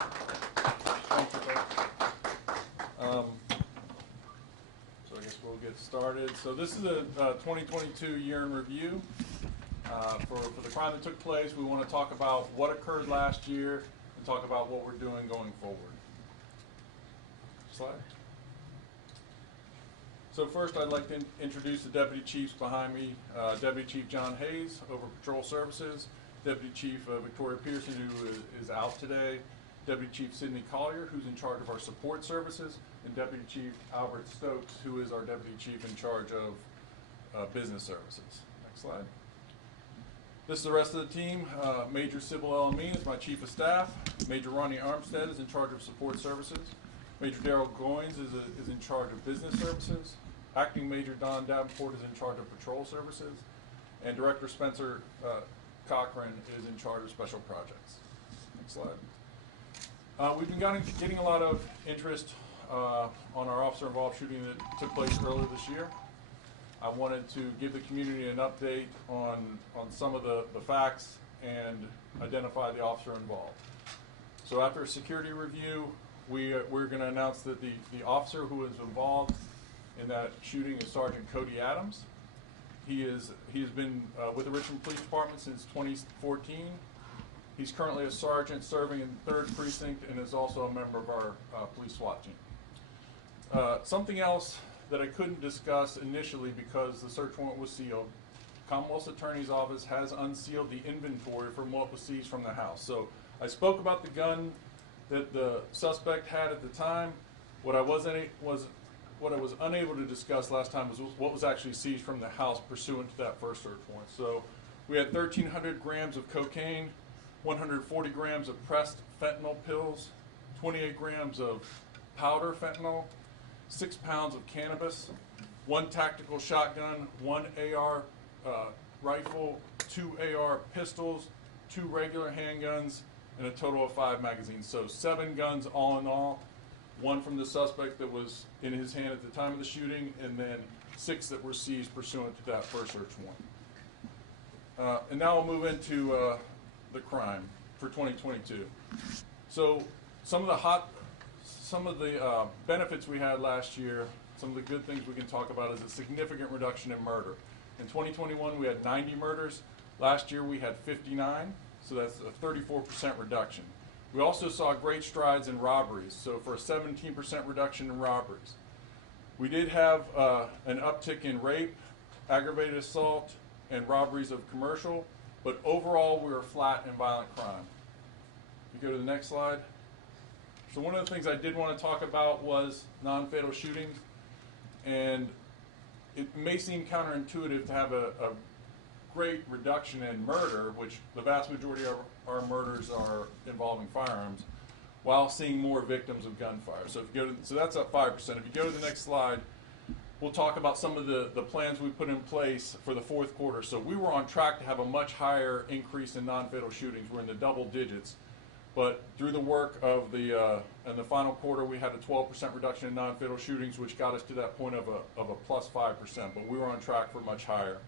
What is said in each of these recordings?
Thank you, folks. So I guess we'll get started. So this is a 2022 year in review. For the crime that took place, we want to talk about what occurred last year and talk about what we're doing going forward. Slide. So first, I'd like to introduce the deputy chiefs behind me. Deputy Chief John Hayes over Patrol Services, Deputy Chief Victoria Pearson, who is out today, Deputy Chief Sidney Collier, who's in charge of our support services, and Deputy Chief Albert Stokes, who is our Deputy Chief in charge of business services. Next slide. This is the rest of the team. Major Sybil Elamine is my Chief of Staff. Major Ronnie Armstead is in charge of support services. Major Darrell Goins is in charge of business services. Acting Major Don Davenport is in charge of patrol services. And Director Spencer Cochran is in charge of special projects. Next slide. We've been getting a lot of interest on our officer-involved shooting that took place earlier this year. I wanted to give the community an update on some of the facts and identify the officer involved. So after a security review, we're going to announce that the officer who was involved in that shooting is Sergeant Cody Adams. He has been with the Richmond Police Department since 2014. He's currently a sergeant serving in the 3rd Precinct and is also a member of our police SWAT team. Something else that I couldn't discuss initially because the search warrant was sealed, Commonwealth's Attorney's Office has unsealed the inventory from what was seized from the house. So I spoke about the gun that the suspect had at the time. What I was unable to discuss last time was what was actually seized from the house pursuant to that first search warrant. So we had 1,300 grams of cocaine, 140 grams of pressed fentanyl pills, 28 grams of powder fentanyl, 6 pounds of cannabis, 1 tactical shotgun, 1 AR rifle, 2 AR pistols, 2 regular handguns, and a total of 5 magazines. So 7 guns all in all, 1 from the suspect that was in his hand at the time of the shooting, and then 6 that were seized pursuant to that first search warrant. And now we'll move into the crime for 2022. So some of the benefits we had last year, some of the good things we can talk about is a significant reduction in murder. In 2021, we had 90 murders. Last year, we had 59, so that's a 34% reduction. We also saw great strides in robberies, so for a 17% reduction in robberies. We did have an uptick in rape, aggravated assault, and robberies of commercial, but overall, we were flat in violent crime. If you go to the next slide. So one of the things I did want to talk about was non-fatal shootings, and it may seem counterintuitive to have a great reduction in murder, which the vast majority of our murders are involving firearms, while seeing more victims of gunfire. So so that's up 5%. If you go to the next slide, we'll talk about some of the plans we put in place for the 4th quarter. So we were on track to have a much higher increase in non-fatal shootings. We're in the double digits. But through the work of in the final quarter, we had a 12% reduction in non-fatal shootings, which got us to that point of a plus 5%. But we were on track for much higher.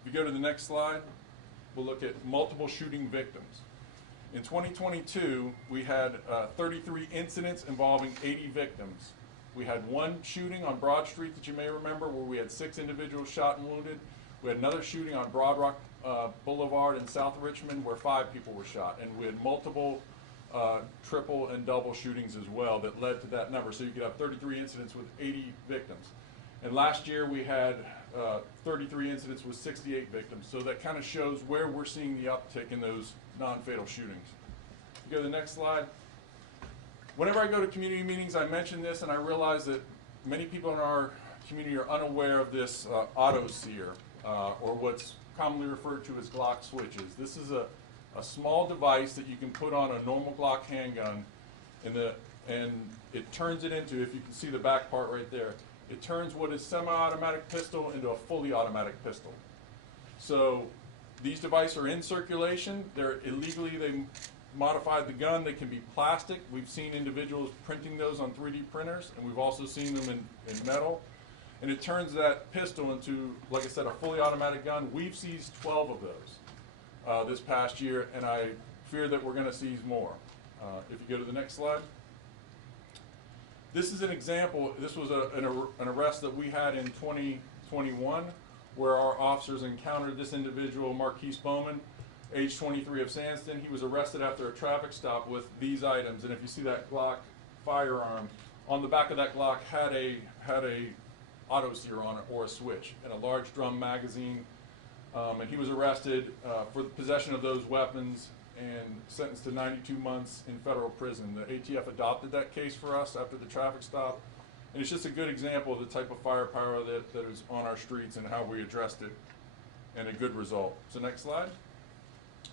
If you go to the next slide, we'll look at multiple shooting victims. In 2022, we had 33 incidents involving 80 victims. We had 1 shooting on Broad Street that you may remember, where we had 6 individuals shot and wounded. We had another shooting on Broad Rock Boulevard in South Richmond, where 5 people were shot, and we had multiple triple and double shootings as well that led to that number. So you could have 33 incidents with 80 victims. And last year we had 33 incidents with 68 victims. So that kind of shows where we're seeing the uptick in those non-fatal shootings. You go to the next slide. Whenever I go to community meetings, I mention this, and I realize that many people in our community are unaware of this auto sear, or what's commonly referred to as Glock switches. This is a small device that you can put on a normal Glock handgun, and it turns it into, if you can see the back part right there, it turns what is semi-automatic pistol into a fully automatic pistol. So these devices are in circulation. They're illegally, they modified the gun. They can be plastic. We've seen individuals printing those on 3D printers, and we've also seen them in metal. And it turns that pistol into, like I said, a fully automatic gun. We've seized 12 of those this past year, and I fear that we're going to seize more. If you go to the next slide. This is an example. This was an arrest that we had in 2021 where our officers encountered this individual, Marquise Bowman, age 23 of Sandston. He was arrested after a traffic stop with these items. And if you see that Glock firearm, on the back of that Glock had a auto sear on it, or a switch, and a large drum magazine. And he was arrested for the possession of those weapons and sentenced to 92 months in federal prison. The ATF adopted that case for us after the traffic stop. And it's just a good example of the type of firepower that is on our streets and how we addressed it, and a good result. So next slide.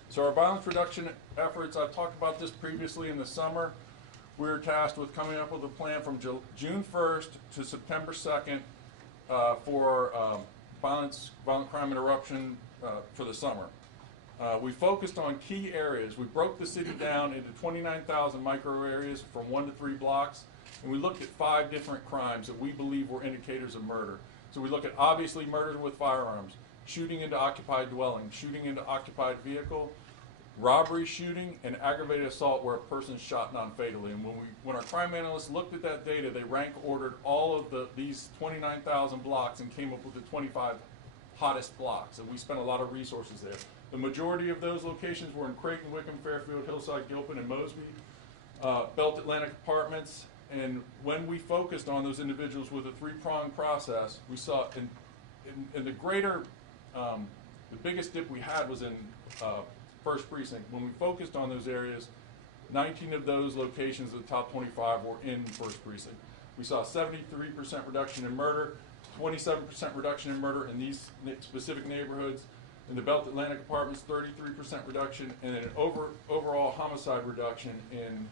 So our violence reduction efforts, I've talked about this previously in the summer. We were tasked with coming up with a plan from June 1st to September 2nd for violent crime interruption for the summer. We focused on key areas. We broke the city down into 29,000 micro areas from 1 to 3 blocks, and we looked at 5 different crimes that we believe were indicators of murder. So we looked at obviously murder with firearms, shooting into occupied dwelling, shooting into occupied vehicle, robbery shooting, and aggravated assault where a person shot non-fatally. And when our crime analysts looked at that data, they rank ordered all of these 29,000 blocks and came up with the 25 hottest blocks. And we spent a lot of resources there. The majority of those locations were in Creighton, Wickham, Fairfield, Hillside, Gilpin, and Mosby, Belt Atlantic Apartments. And when we focused on those individuals with a 3-pronged process, we saw in the greater, the biggest dip we had was in First Precinct. When we focused on those areas, 19 of those locations of the top 25 were in First Precinct. We saw a 73% reduction in murder, 27% reduction in murder in these specific neighborhoods. In the Belt Atlantic Apartments, 33% reduction, and an overall homicide reduction in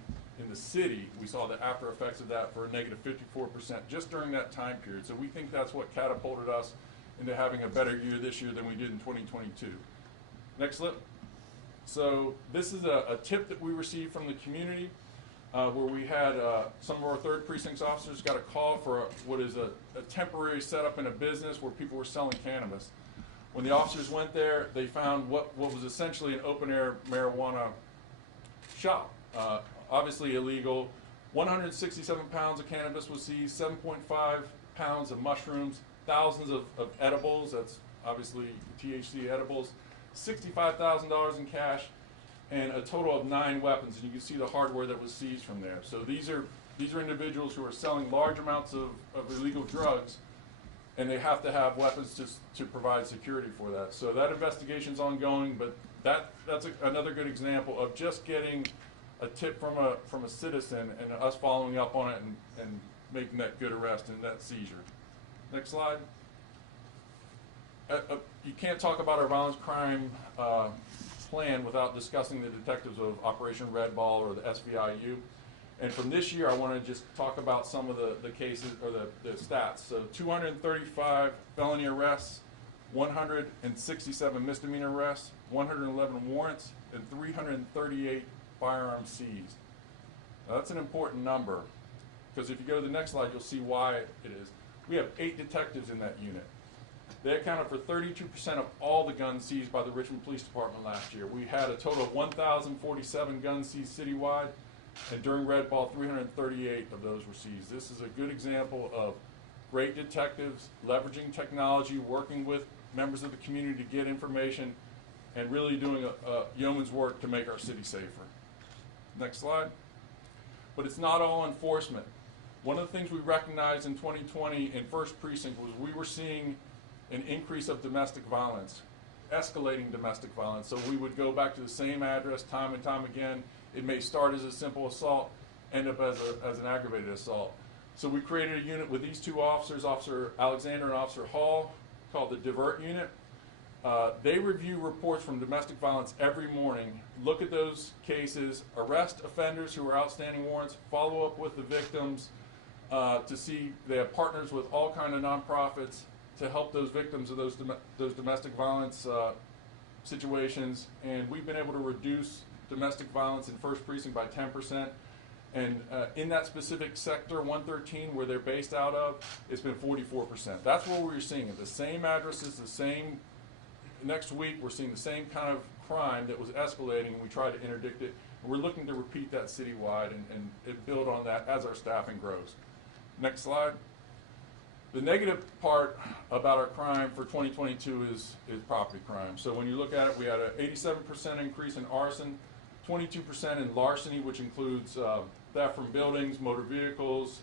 the city. We saw the after effects of that for a negative 54% just during that time period. So we think that's what catapulted us into having a better year this year than we did in 2022. Next slide. So this is a tip that we received from the community where we had some of our 3rd Precinct's officers got a call for what is a temporary setup in a business where people were selling cannabis. When the officers went there, they found what was essentially an open-air marijuana shop, obviously illegal. 167 pounds of cannabis was seized, 7.5 pounds of mushrooms, thousands of edibles, that's obviously THC edibles, $65,000 in cash, and a total of 9 weapons. And you can see the hardware that was seized from there. So these are individuals who are selling large amounts of illegal drugs, and they have to have weapons to provide security for that. So that investigation's ongoing, but that's another good example of just getting a tip from a citizen and us following up on it and making that good arrest and that seizure. Next slide. You can't talk about our violence crime plan without discussing the detectives of Operation Red Ball, or the SVIU. And from this year, I want to just talk about some of the cases, or the stats. So 235 felony arrests, 167 misdemeanor arrests, 111 warrants, and 338 firearms seized. Now, that's an important number, because if you go to the next slide, you'll see why it is. We have 8 detectives in that unit. They accounted for 32% of all the guns seized by the Richmond Police Department last year. We had a total of 1,047 guns seized citywide, and during Red Ball, 338 of those were seized. This is a good example of great detectives leveraging technology, working with members of the community to get information, and really doing a yeoman's work to make our city safer. Next slide. But it's not all enforcement. One of the things we recognized in 2020 in First Precinct was we were seeing an increase of domestic violence, escalating domestic violence. So we would go back to the same address time and time again. It may start as a simple assault, end up as an aggravated assault. So we created a unit with these 2 officers, Officer Alexander and Officer Hall, called the Divert Unit. They review reports from domestic violence every morning, look at those cases, arrest offenders who are outstanding warrants, follow up with the victims to see. They have partners with all kinds of nonprofits to help those victims of those domestic violence situations. And we've been able to reduce domestic violence in First Precinct by 10%. And in that specific sector, 113, where they're based out of, it's been 44%. That's where we're seeing it. The same addresses, the same. Next week, we're seeing the same kind of crime that was escalating. We tried to interdict it. We're looking to repeat that citywide and build on that as our staffing grows. Next slide. The negative part about our crime for 2022 is property crime. So when you look at it, we had an 87% increase in arson, 22% in larceny, which includes theft from buildings, motor vehicles,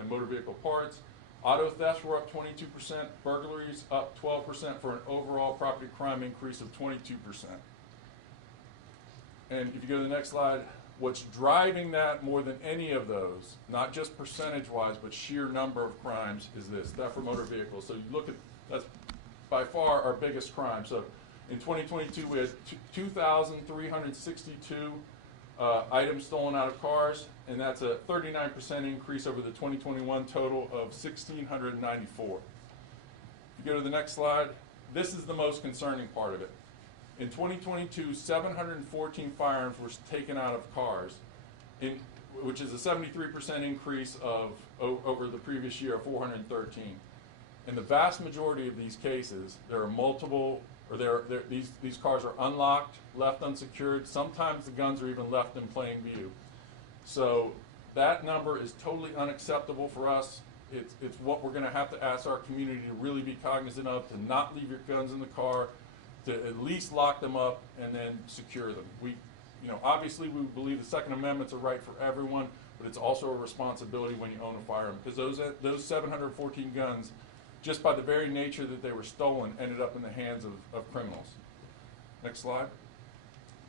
and motor vehicle parts. Auto thefts were up 22%, burglaries up 12% for an overall property crime increase of 22%. And if you go to the next slide, what's driving that more than any of those, not just percentage-wise, but sheer number of crimes, is this, theft from motor vehicles. So you look at, that's by far our biggest crime. So in 2022, we had 2,362 items stolen out of cars, and that's a 39% increase over the 2021 total of 1,694. If you go to the next slide, this is the most concerning part of it. In 2022, 714 firearms were taken out of cars, which is a 73% increase over the previous year of 413. In the vast majority of these cases, there are multiple, or these cars are unlocked, left unsecured. Sometimes the guns are even left in plain view. So that number is totally unacceptable for us. It's what we're going to have to ask our community to really be cognizant of, to not leave your guns in the car, to at least lock them up and then secure them. Obviously we believe the Second Amendment's a right for everyone, but it's also a responsibility when you own a firearm, because those 714 guns, just by the very nature that they were stolen, ended up in the hands of criminals. Next slide.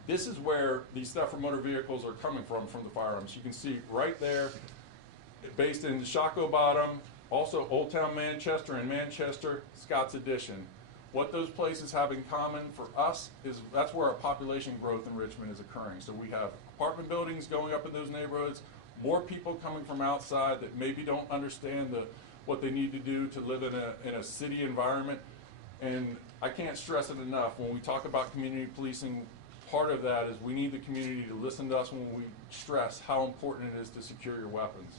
This is where these theft from motor vehicles are coming from the firearms. You can see right there, based in Shockoe Bottom, also Old Town Manchester and Manchester, Scott's Addition. What those places have in common for us is that's where our population growth in Richmond is occurring. So we have apartment buildings going up in those neighborhoods, more people coming from outside that maybe don't understand what they need to do to live in a city environment. And I can't stress it enough, when we talk about community policing, part of that is we need the community to listen to us when we stress how important it is to secure your weapons.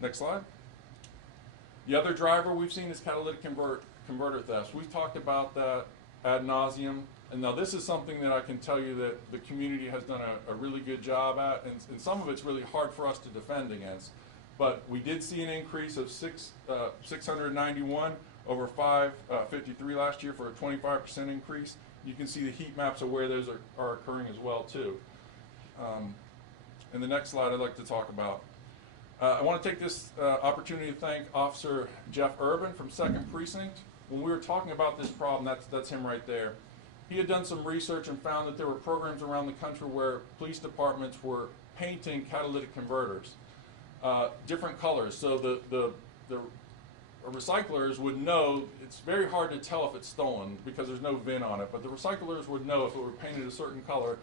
Next slide. The other driver we've seen is catalytic converter thefts. We've talked about that ad nauseum, and now this is something that I can tell you that the community has done a really good job at, and some of it's really hard for us to defend against. But we did see an increase of 691 over 553 last year for a 25% increase. You can see the heat maps of where those are occurring as well too. In the next slide, I'd like to talk about. I want to take this opportunity to thank Officer Jeff Urban from 2nd Precinct. When we were talking about this problem, that's him right there. He had done some research and found that there were programs around the country where police departments were painting catalytic converters, different colors. So the recyclers would know, it's very hard to tell if it's stolen because there's no VIN on it, but the recyclers would know if it were painted a certain color,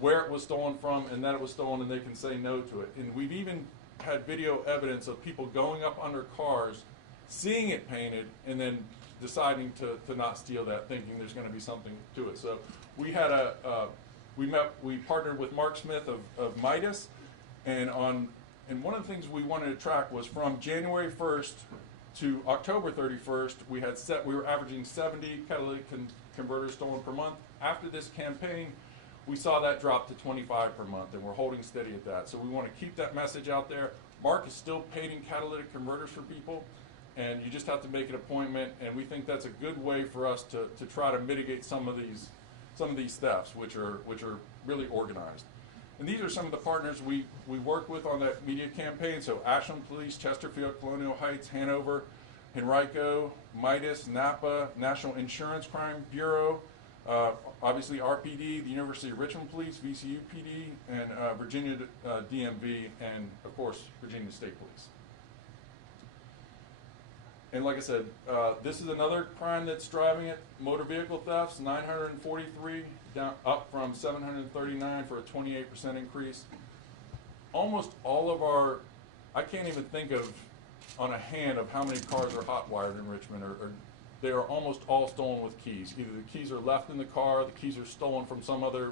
where it was stolen from, and that it was stolen, and they can say no to it. And we've even had video evidence of people going up under cars, seeing it painted, and then deciding to not steal that, thinking there's going to be something to it. So we had we partnered with Mark Smith of Midas, and one of the things we wanted to track was from January 1st to October 31st, we were averaging 70 catalytic converters stolen per month. After this campaign, we saw that drop to 25 per month, and we're holding steady at that. So we want to keep that message out there. Mark is still painting catalytic converters for people, and you just have to make an appointment, and we think that's a good way for us to try to mitigate some of these thefts, which are really organized. And these are some of the partners we worked with on that media campaign. So Ashland Police, Chesterfield, Colonial Heights, Hanover, Henrico, Midas, Napa, National Insurance Crime Bureau, obviously RPD, the University of Richmond Police, VCU PD, and Virginia DMV, and of course Virginia State Police. And like I said, this is another crime that's driving it. Motor vehicle thefts, 943, up from 739 for a 28% increase. Almost all of our, I can't even think of on a hand of how many cars are hot-wired in Richmond, or they are almost all stolen with keys. Either the keys are left in the car, the keys are stolen from some other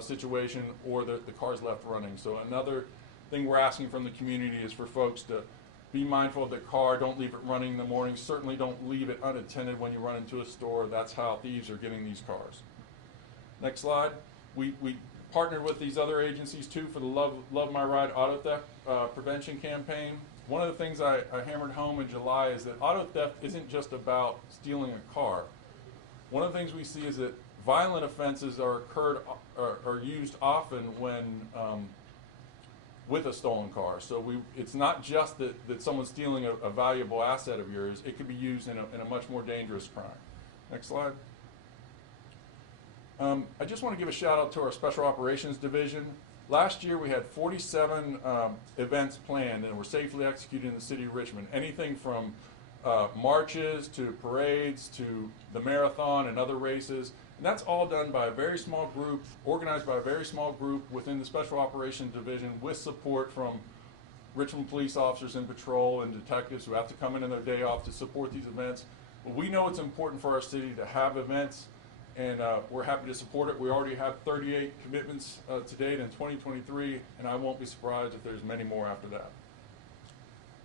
situation, or the car's left running. So another thing we're asking from the community is for folks to be mindful of the car. Don't leave it running in the morning. Certainly don't leave it unattended when you run into a store. That's how thieves are getting these cars. Next slide. We partnered with these other agencies too for the Love My Ride auto theft prevention campaign. One of the things I hammered home in July is that auto theft isn't just about stealing a car. One of the things we see is that violent offenses are used often when with a stolen car. So it's not just that someone's stealing a valuable asset of yours. It could be used in a much more dangerous crime. Next slide. I just want to give a shout out to our Special Operations Division. Last year we had 47 events planned and were safely executed in the city of Richmond. Anything from marches to parades to the marathon and other races. And that's all done by a very small group, organized by a very small group within the Special Operations Division with support from Richmond police officers in patrol and detectives who have to come in on their day off to support these events. But we know it's important for our city to have events, and we're happy to support it. We already have 38 commitments to date in 2023, and I won't be surprised if there's many more after that.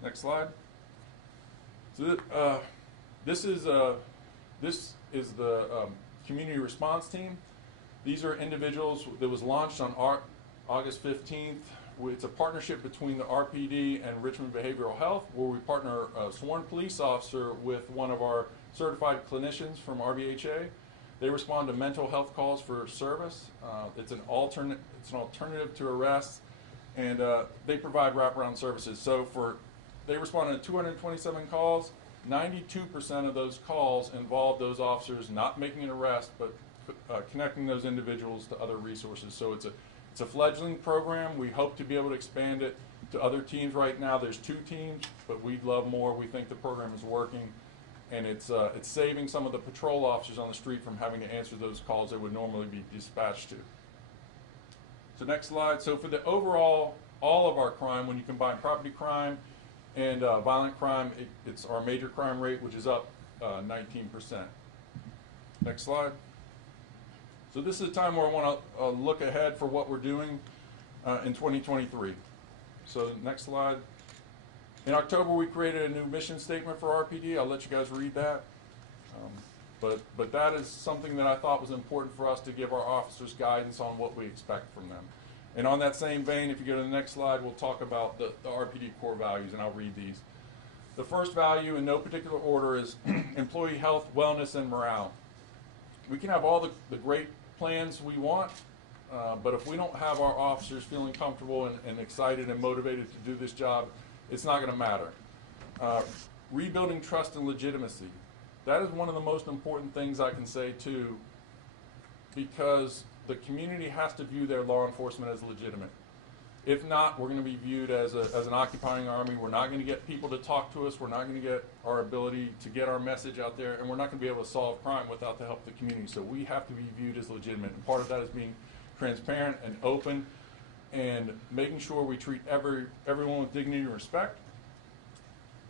Next slide. So this is the community response team. These are individuals that was launched on August 15th. It's a partnership between the RPD and Richmond Behavioral Health, where we partner a sworn police officer with one of our certified clinicians from RBHA. They respond to mental health calls for service. It's an alternative to arrests, and they provide wraparound services. So they responded to 227 calls. 92% of those calls involve those officers not making an arrest, but connecting those individuals to other resources. So it's a fledgling program. We hope to be able to expand it to other teams. Right now there's 2 teams, but we'd love more. We think the program is working, and it's saving some of the patrol officers on the street from having to answer those calls they would normally be dispatched to. So next slide. So for the overall, all of our crime, when you combine property crime and violent crime, it's our major crime rate, which is up 19%. Next slide. So this is a time where I want to look ahead for what we're doing in 2023. So next slide. In October, we created a new mission statement for RPD. I'll let you guys read that. But that is something that I thought was important for us to give our officers guidance on what we expect from them. And on that same vein, if you go to the next slide, we'll talk about the RPD core values, and I'll read these. The first value, in no particular order, is employee health, wellness, and morale. We can have all the great plans we want, but if we don't have our officers feeling comfortable and excited and motivated to do this job, it's not going to matter. Rebuilding trust and legitimacy. That is one of the most important things I can say too, because the community has to view their law enforcement as legitimate. If not, we're going to be viewed as an occupying army. We're not going to get people to talk to us. We're not going to get our ability to get our message out there, and we're not going to be able to solve crime without the help of the community. So we have to be viewed as legitimate, and part of that is being transparent and open and making sure we treat everyone with dignity and respect.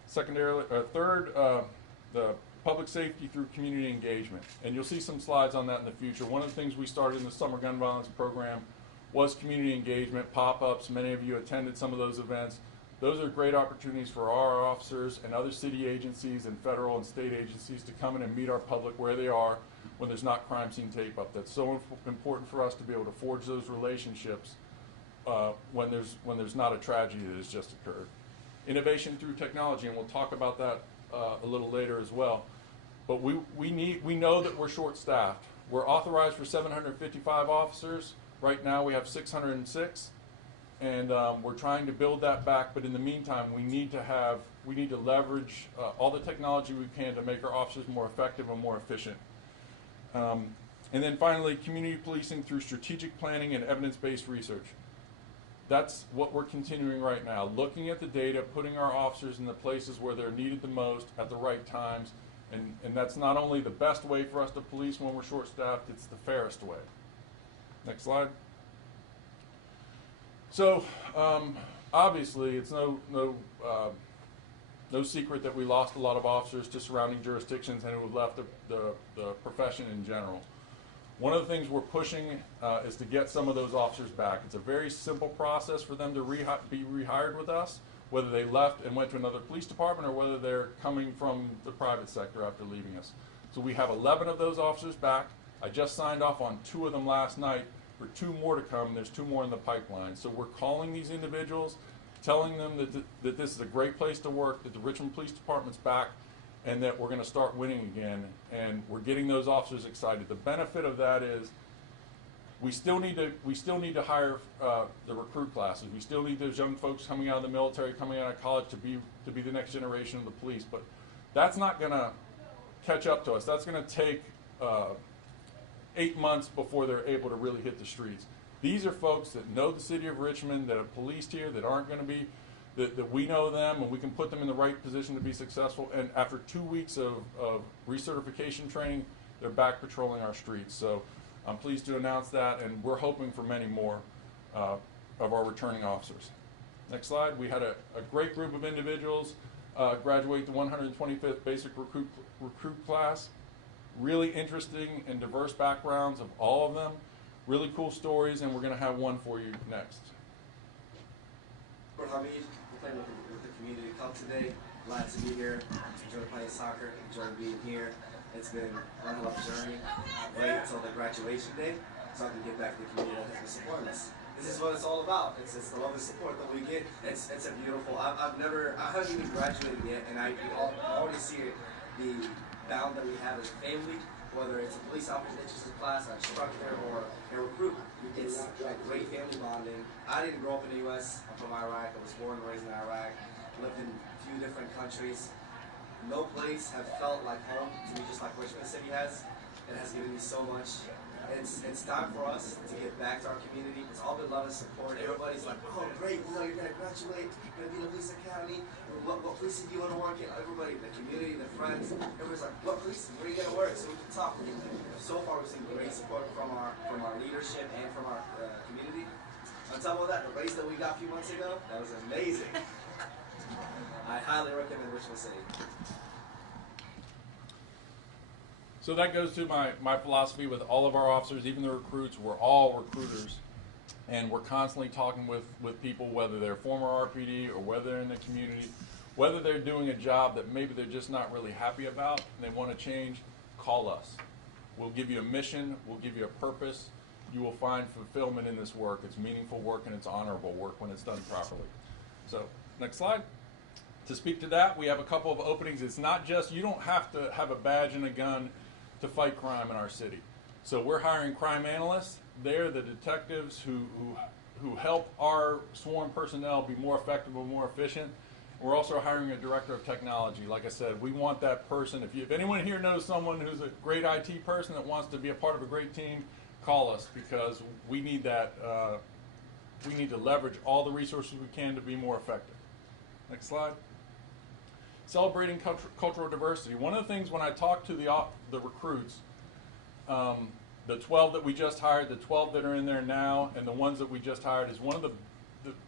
Secondarily, third, the public safety through community engagement. And you'll see some slides on that in the future. One of the things we started in the summer gun violence program was community engagement, pop-ups. Many of you attended some of those events. Those are great opportunities for our officers and other city agencies and federal and state agencies to come in and meet our public where they are when there's not crime scene tape up. That's so important for us to be able to forge those relationships when there's not a tragedy that has just occurred. Innovation through technology, and we'll talk about that a little later as well. But we know that we're short-staffed. We're authorized for 755 officers. Right now we have 606, and we're trying to build that back. But in the meantime, we need to leverage all the technology we can to make our officers more effective and more efficient. And then finally, community policing through strategic planning and evidence-based research. That's what we're continuing right now, looking at the data, putting our officers in the places where they're needed the most at the right times, and that's not only the best way for us to police when we're short-staffed, it's the fairest way. Next slide. So, obviously, it's no secret that we lost a lot of officers to surrounding jurisdictions and who left the profession in general. One of the things we're pushing is to get some of those officers back. It's a very simple process for them to be rehired with us, whether they left and went to another police department or whether they're coming from the private sector after leaving us. So we have 11 of those officers back. I just signed off on 2 of them last night, for 2 more to come. There's 2 more in the pipeline. So we're calling these individuals, telling them that this is a great place to work, that the Richmond Police Department's back, and that we're going to start winning again. And we're getting those officers excited. The benefit of that is we still need to hire the recruit classes. We still need those young folks coming out of the military, coming out of college to be the next generation of the police. But that's not going to catch up to us. That's going to take 8 months before they're able to really hit the streets. These are folks that know the city of Richmond, that have policed here, that aren't going to be, that we know them, and we can put them in the right position to be successful. And after 2 weeks of recertification training, they're back patrolling our streets. So I'm pleased to announce that, and we're hoping for many more of our returning officers. Next slide. We had a great group of individuals graduate the 125th basic recruit class. Really interesting and diverse backgrounds of all of them. Really cool stories, and we're going to have one for you next. For Hamid, we're playing with the community club today. Glad to be here. Enjoy playing soccer. Enjoy being here. It's been a hell of a journey. Wait until the graduation day so I can get back to the community that has been supporting us. This is what it's all about. It's the love and support that we get. It's a beautiful. I haven't even graduated yet, and I already see it, the bound that we have as a family. Whether it's a police officer that teaches a class, an instructor, or a recruit, it's a great family bonding. I didn't grow up in the U.S. I'm from Iraq. I was born and raised in Iraq. Lived in a few different countries. No place have felt like home to me, just like Richmond City has. It has given me so much. It's time for us to get back to our community. It's all been love and support. Everybody's like, oh great, you're gonna graduate, you're gonna be in the police academy. What police do you want to work in? Everybody, the community, the friends, everybody's like, what police? Where are you gonna work? So we can talk. So far, we've seen great support from our leadership and from our community. On top of that, the race that we got a few months ago, that was amazing. I highly recommend Richmond City. So that goes to my philosophy with all of our officers, even the recruits. We're all recruiters, and we're constantly talking with people, whether they're former RPD or whether they're in the community, whether they're doing a job that maybe they're just not really happy about and they want to change. Call us. We'll give you a mission. We'll give you a purpose. You will find fulfillment in this work. It's meaningful work and it's honorable work when it's done properly. So next slide. To speak to that, we have a couple of openings. It's not just, you don't have to have a badge and a gun to fight crime in our city. So we're hiring crime analysts. They're the detectives who help our sworn personnel be more effective and more efficient. We're also hiring a director of technology. Like I said, we want that person. If anyone here knows someone who's a great IT person that wants to be a part of a great team, call us, because we need that. We need to leverage all the resources we can to be more effective. Next slide. Celebrating cultural diversity. One of the things when I talk to the recruits, the 12 that we just hired, the 12 that are in there now, and the ones that we just hired, is one of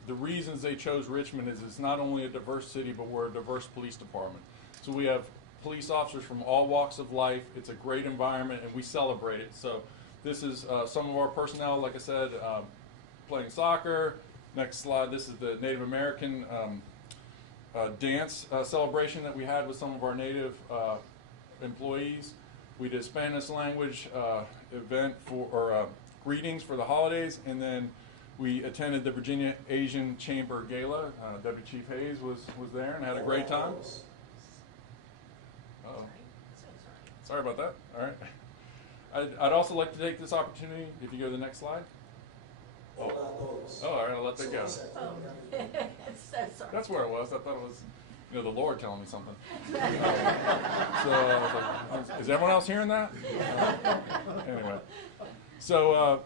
the reasons they chose Richmond is it's not only a diverse city, but we're a diverse police department. So we have police officers from all walks of life. It's a great environment, and we celebrate it. So this is some of our personnel, like I said, playing soccer. Next slide. This is the Native American dance celebration that we had with some of our Native employees. We did a Spanish language event for greetings for the holidays, and then we attended the Virginia Asian Chamber Gala. Deputy Chief Hayes was there and had a great time. Uh-oh. Sorry about that. All right. I'd also like to take this opportunity, if you go to the next slide. Oh, all right, I'll let that go. So sorry. That's where it was. I thought it was, the Lord telling me something. So I was like, is everyone else hearing that? Anyway, so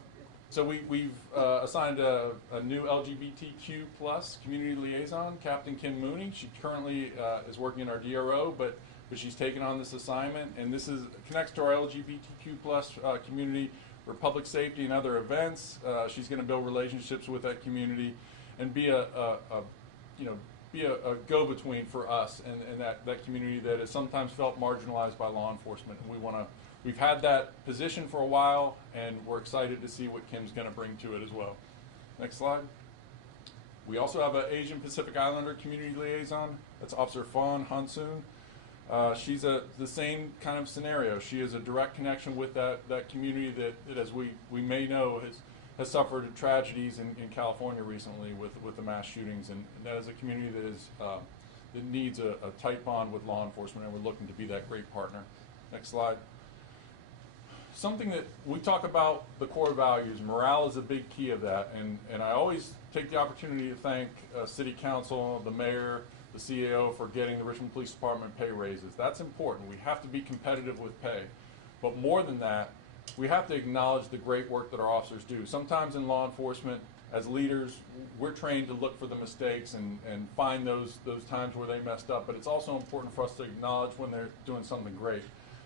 we've assigned a new LGBTQ plus community liaison, Captain Kim Mooney. She currently is working in our DRO, but she's taken on this assignment, and this connects to our LGBTQ plus community for public safety and other events. She's going to build relationships with that community and be a go-between for us and that community that is sometimes felt marginalized by law enforcement. And we've had that position for a while, and we're excited to see what Kim's going to bring to it as well. Next slide. We also have an Asian Pacific Islander community liaison. That's Officer Fawn Hansoon. She's the same kind of scenario. She has a direct connection with that community that as we may know, has suffered tragedies in California recently with the mass shootings, and that is a community that is that needs a tight bond with law enforcement, and we're looking to be that great partner. Next slide. Something that we talk about, the core values, morale is a big key of that, and I always take the opportunity to thank City Council, the Mayor, the CAO for getting the Richmond Police Department pay raises. That's important. We have to be competitive with pay. But more than that, we have to acknowledge the great work that our officers do. Sometimes in law enforcement, as leaders, we're trained to look for the mistakes and find those times where they messed up, but it's also important for us to acknowledge when they're doing something great.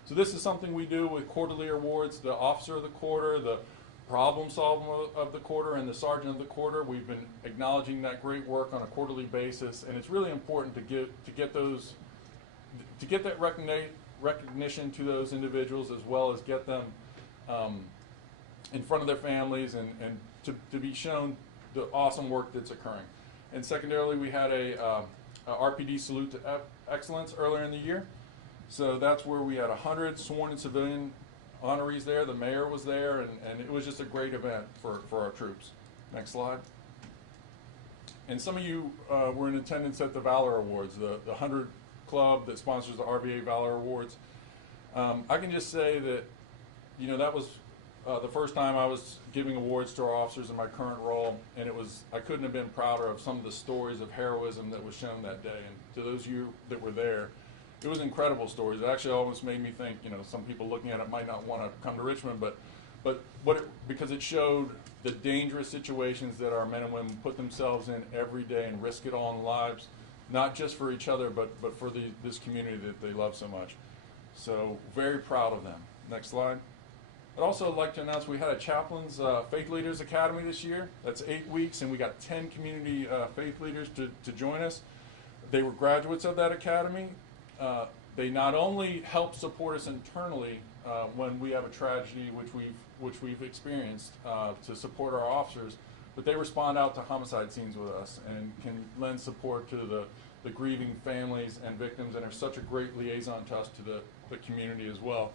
So this is something we do with quarterly awards, the Officer of the Quarter, the Problem Solver of the Quarter, and the Sergeant of the Quarter. We've been acknowledging that great work on a quarterly basis, and it's really important to get that recognition to those individuals, as well as get them in front of their families and to be shown the awesome work that's occurring. And secondarily, we had a RPD Salute to Excellence earlier in the year. So that's where we had 100 sworn and civilian honorees there. The mayor was there, and it was just a great event for our troops. Next slide. And some of you were in attendance at the Valor Awards, the 100 Club that sponsors the RVA Valor Awards. I can just say that, you know, that was the first time I was giving awards to our officers in my current role, and I couldn't have been prouder of some of the stories of heroism that was shown that day. And to those of you that were there, it was incredible stories. It actually almost made me think, you know, some people looking at it might not want to come to Richmond, because it showed the dangerous situations that our men and women put themselves in every day and risk it all in lives, not just for each other, but for this community that they love so much. So very proud of them. Next slide. I'd also like to announce we had a Chaplains Faith Leaders Academy this year. That's 8 weeks, and we got 10 community faith leaders to join us. They were graduates of that academy. They not only help support us internally when we have a tragedy, which we've experienced, to support our officers, but they respond out to homicide scenes with us and can lend support to the grieving families and victims, and are such a great liaison to us to the community as well.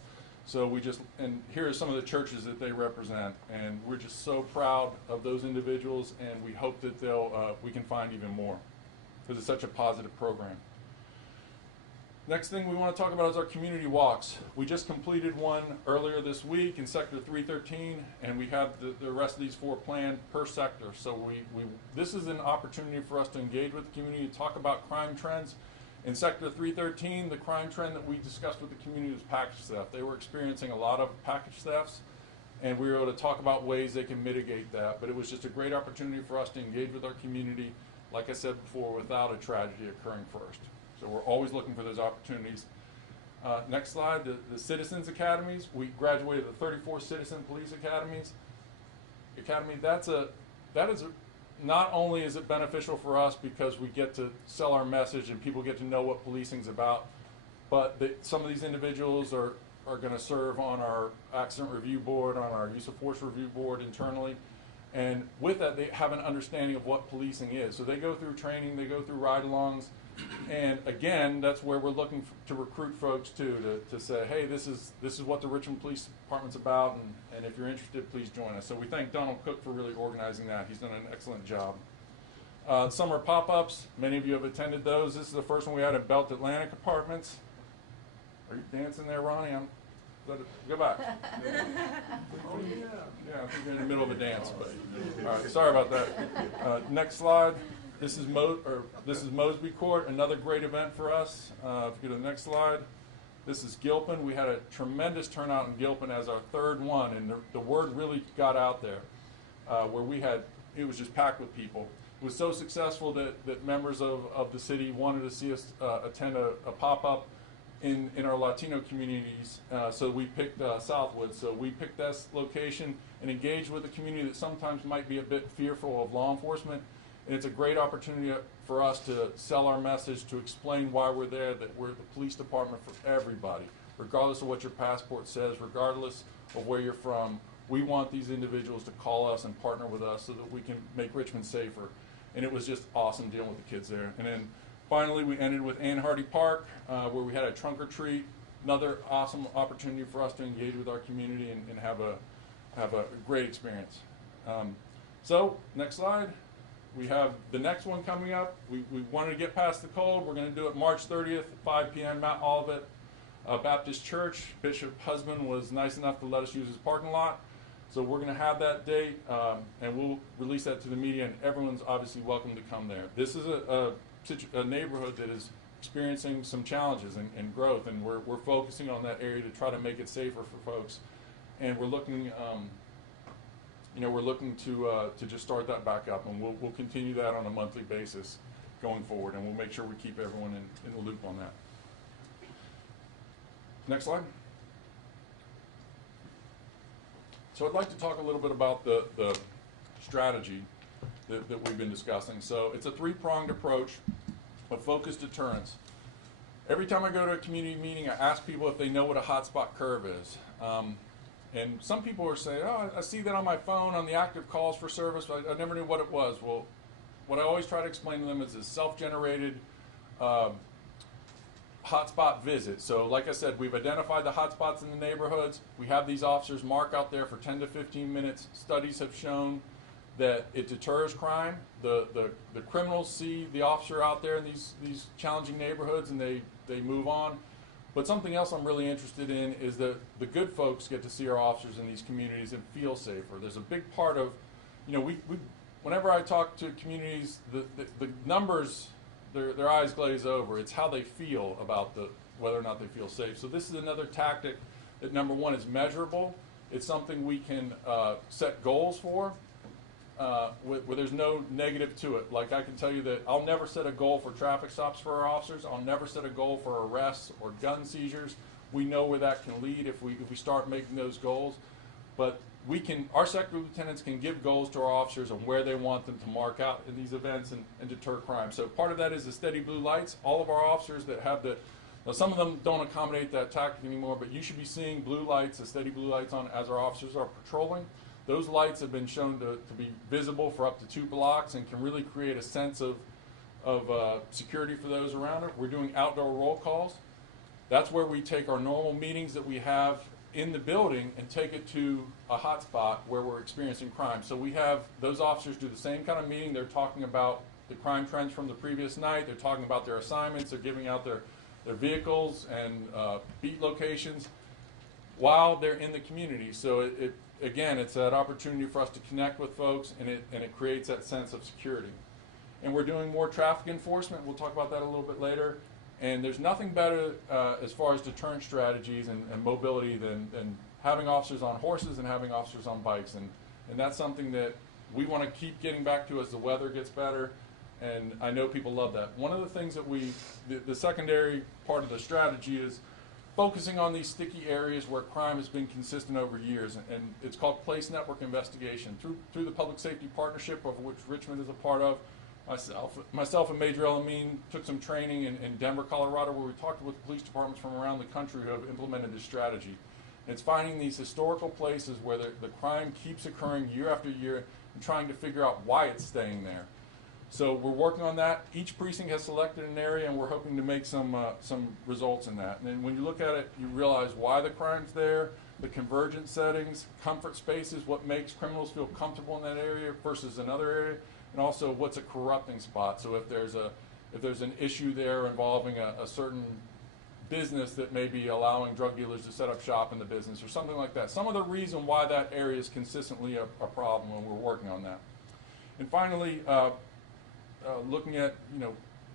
So and here are some of the churches that they represent, and we're just so proud of those individuals, and we hope that we can find even more, because it's such a positive program. Next thing we want to talk about is our community walks. We just completed one earlier this week in Sector 313, and we have the rest of these 4 planned per sector. So this is an opportunity for us to engage with the community, talk about crime trends. In Sector 313, the crime trend that we discussed with the community was package theft. They were experiencing a lot of package thefts, and we were able to talk about ways they can mitigate that. But it was just a great opportunity for us to engage with our community, like I said before, without a tragedy occurring first. So we're always looking for those opportunities. Next slide, the Citizens Academies. We graduated the 34 Citizen Police Academies. Not only is it beneficial for us because we get to sell our message and people get to know what policing's about, but some of these individuals are going to serve on our accident review board, on our use of force review board internally. And with that, they have an understanding of what policing is. So they go through training, they go through ride-alongs, and again, that's where we're looking to recruit folks to say, hey, this is what the Richmond Police Department's about, and if you're interested, please join us. So we thank Donald Cook for really organizing that. He's done an excellent job. Summer pop-ups, many of you have attended those. This is the first one we had at Belt Atlantic Apartments. Are you dancing there, Ronnie? Go back. Oh, yeah, I think you're in the middle of a dance, but all right, sorry about that. Next slide. This is Mosby Court, another great event for us. If you go to the next slide, this is Gilpin. We had a tremendous turnout in Gilpin as our 3rd one, and the word really got out there, where it was just packed with people. It was so successful that members of the city wanted to see us attend a pop-up in our Latino communities, so we picked Southwood. So we picked this location and engaged with a community that sometimes might be a bit fearful of law enforcement. And it's a great opportunity for us to sell our message, to explain why we're there, that we're the police department for everybody, regardless of what your passport says, regardless of where you're from. We want these individuals to call us and partner with us so that we can make Richmond safer. And it was just awesome dealing with the kids there. And then finally, we ended with Ann Hardy Park, where we had a trunk or treat, another awesome opportunity for us to engage with our community and have a great experience. So, next slide. We have the next one coming up. We wanted to get past the cold. We're going to do it March 30th, 5 p.m., Mount Olivet Baptist Church. Bishop Husband was nice enough to let us use his parking lot. So we're going to have that date, and we'll release that to the media, and everyone's obviously welcome to come there. This is a neighborhood that is experiencing some challenges and growth, and we're focusing on that area to try to make it safer for folks. And we're looking, we're looking to just start that back up, and we'll continue that on a monthly basis going forward, and we'll make sure we keep everyone in the loop on that. Next slide. So I'd like to talk a little bit about the strategy that we've been discussing. So it's a three-pronged approach of focused deterrence. Every time I go to a community meeting, I ask people if they know what a hotspot curve is. And some people are saying, oh, I see that on my phone on the active calls for service, but I never knew what it was. Well, what I always try to explain to them is a self-generated hotspot visit. So like I said, we've identified the hotspots in the neighborhoods. We have these officers mark out there for 10 to 15 minutes. Studies have shown that it deters crime. The criminals see the officer out there in these challenging neighborhoods, and they move on. But something else I'm really interested in is that the good folks get to see our officers in these communities and feel safer. There's a big part of, whenever I talk to communities, the numbers, their eyes glaze over. It's how they feel about whether or not they feel safe. So this is another tactic that, number one, is measurable. It's something we can set goals for, where there's no negative to it. Like I can tell you that I'll never set a goal for traffic stops for our officers. I'll never set a goal for arrests or gun seizures. We know where that can lead if we start making those goals. But our sector lieutenants can give goals to our officers on where they want them to mark out in these events and deter crime. So part of that is the steady blue lights. All of our officers that have now some of them don't accommodate that tactic anymore, but you should be seeing blue lights, the steady blue lights on as our officers are patrolling. Those lights have been shown to be visible for up to 2 blocks and can really create a sense of security for those around it. We're doing outdoor roll calls. That's where we take our normal meetings that we have in the building and take it to a hot spot where we're experiencing crime. So we have those officers do the same kind of meeting. They're talking about the crime trends from the previous night. They're talking about their assignments. They're giving out their vehicles and beat locations while they're in the community. So again, it's that opportunity for us to connect with folks, and it creates that sense of security. And we're doing more traffic enforcement. We'll talk about that a little bit later. And there's nothing better as far as deterrent strategies and mobility than having officers on horses and having officers on bikes. And that's something that we want to keep getting back to as the weather gets better. And I know people love that. One of the things that the secondary part of the strategy is focusing on these sticky areas where crime has been consistent over years, and it's called Place Network Investigation. Through the Public Safety Partnership, of which Richmond is a part of, myself and Major El-Amin took some training in Denver, Colorado, where we talked with police departments from around the country who have implemented this strategy. And it's finding these historical places where the crime keeps occurring year after year and trying to figure out why it's staying there. So we're working on that. Each precinct has selected an area, and we're hoping to make some results in that. And then when you look at it, you realize why the crime's there, the convergence settings, comfort spaces, what makes criminals feel comfortable in that area versus another area, and also what's a corrupting spot. So if there's an issue there involving a certain business that may be allowing drug dealers to set up shop in the business or something like that. Some of the reason why that area is consistently a problem, and we're working on that. And finally, looking at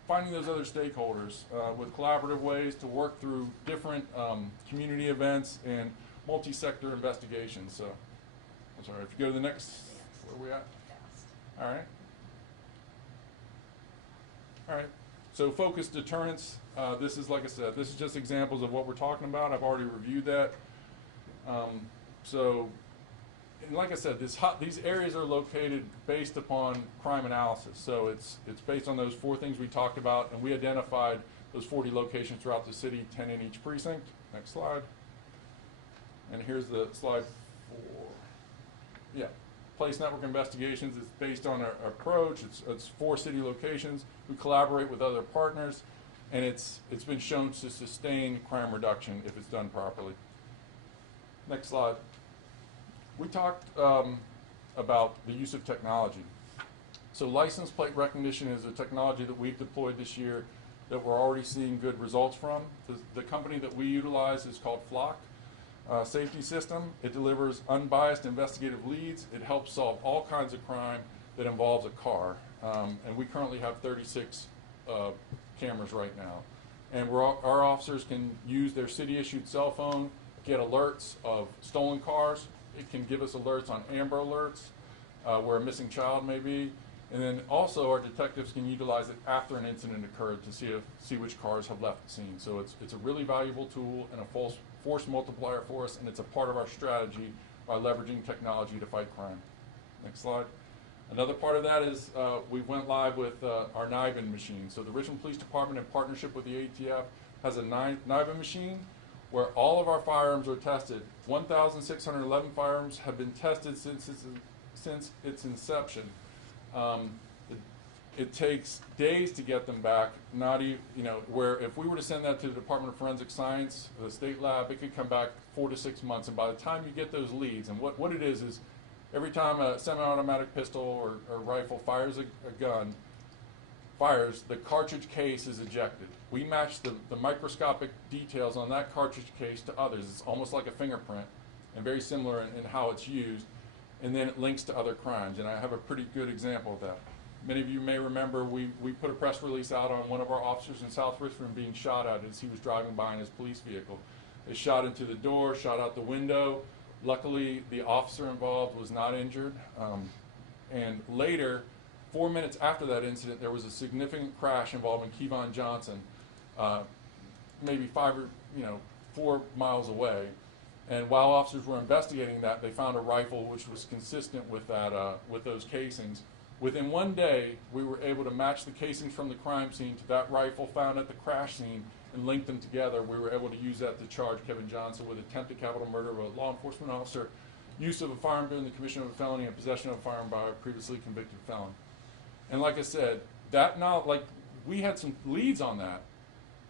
finding those other stakeholders with collaborative ways to work through different community events and multi-sector investigations. So, I'm sorry, if you go to the next, where are we at? All right. So focused deterrence. This is, like I said, this is just examples of what we're talking about. I've already reviewed that. And like I said, these areas are located based upon crime analysis. So it's based on those 4 things we talked about, and we identified those 40 locations throughout the city, 10 in each precinct. Next slide. And here's the slide for, Place Network Investigations. It's based on our approach. It's 4 city locations. We collaborate with other partners, and it's been shown to sustain crime reduction if it's done properly. Next slide. We talked about the use of technology. So license plate recognition is a technology that we've deployed this year that we're already seeing good results from. The company that we utilize is called Flock Safety System. It delivers unbiased investigative leads. It helps solve all kinds of crime that involves a car. And we currently have 36 cameras right now. And our officers can use their city-issued cell phone, get alerts of stolen cars. It can give us alerts on Amber Alerts, where a missing child may be. And then also our detectives can utilize it after an incident occurred to see which cars have left the scene. So it's a really valuable tool and a force multiplier for us, and it's a part of our strategy by leveraging technology to fight crime. Next slide. Another part of that is we went live with our NIBIN machine. So the Richmond Police Department, in partnership with the ATF, has a NIBIN machine where all of our firearms are tested. 1,611 firearms have been tested since its inception. It takes days to get them back, not even, where if we were to send that to the Department of Forensic Science, the state lab, it could come back 4 to 6 months. And by the time you get those leads, and what it is every time a semi-automatic pistol or rifle fires a gun, the cartridge case is ejected. We match the microscopic details on that cartridge case to others. It's almost like a fingerprint and very similar in how it's used. And then it links to other crimes. And I have a pretty good example of that. Many of you may remember we put a press release out on one of our officers in South Richmond being shot at as he was driving by in his police vehicle. They shot into the door, shot out the window. Luckily, the officer involved was not injured. And later, 4 minutes after that incident, there was a significant crash involving Kevon Johnson, maybe 4 miles away. And while officers were investigating that, they found a rifle which was consistent with that, with those casings. Within 1 day, we were able to match the casings from the crime scene to that rifle found at the crash scene and link them together. We were able to use that to charge Kevin Johnson with attempted capital murder of a law enforcement officer, use of a firearm during the commission of a felony, and possession of a firearm by a previously convicted felon. And like I said, we had some leads on that,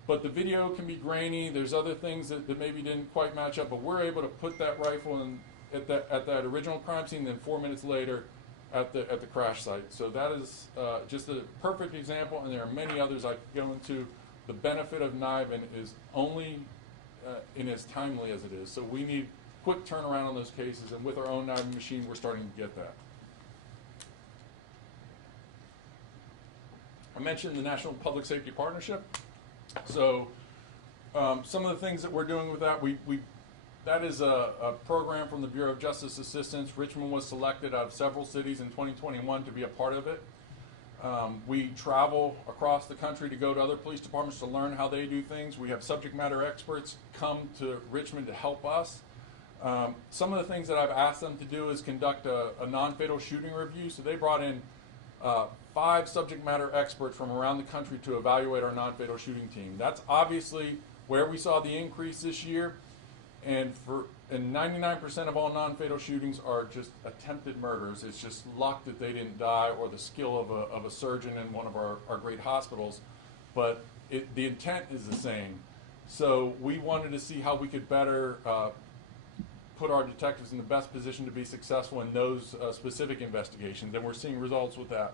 but the video can be grainy. There's other things that maybe didn't quite match up, but we're able to put that rifle in at that original crime scene, then 4 minutes later at the crash site. So that is just a perfect example, and there are many others I could go into. The benefit of NIBIN is only in as timely as it is. So we need quick turnaround on those cases, and with our own NIBIN machine, we're starting to get that. I mentioned the National Public Safety Partnership. So some of the things that we're doing with that, that is a program from the Bureau of Justice Assistance. Richmond was selected out of several cities in 2021 to be a part of it. We travel across the country to go to other police departments to learn how they do things. We have subject matter experts come to Richmond to help us. Some of the things that I've asked them to do is conduct a non-fatal shooting review. So they brought in 5 subject matter experts from around the country to evaluate our non-fatal shooting team. That's obviously where we saw the increase this year. And 99% of all non-fatal shootings are just attempted murders. It's just luck that they didn't die, or the skill of a surgeon in one of our great hospitals. But the intent is the same. So we wanted to see how we could better put our detectives in the best position to be successful in those specific investigations, and we're seeing results with that.